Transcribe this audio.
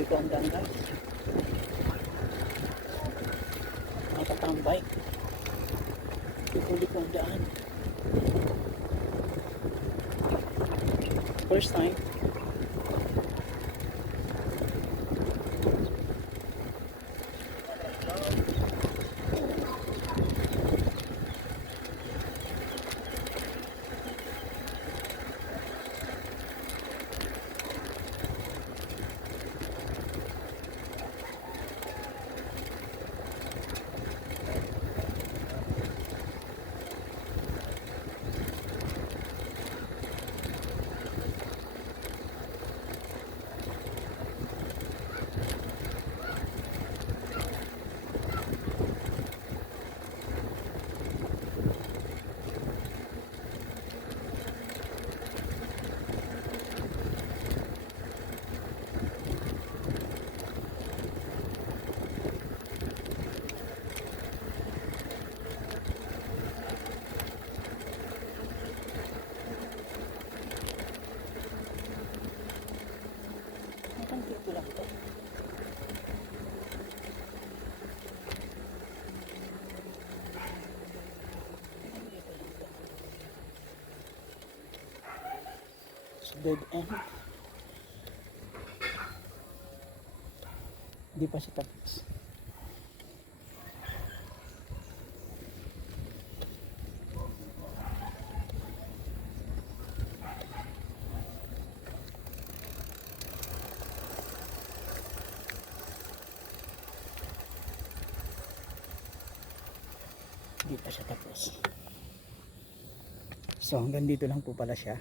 Huli ko ang daan guys. Nakatambay. Huli ko ang daan. First time. Dito lang to. So dead end. Hindi pa siya tapos. Hindi pa siya tapos. So hanggang dito lang po pala siya.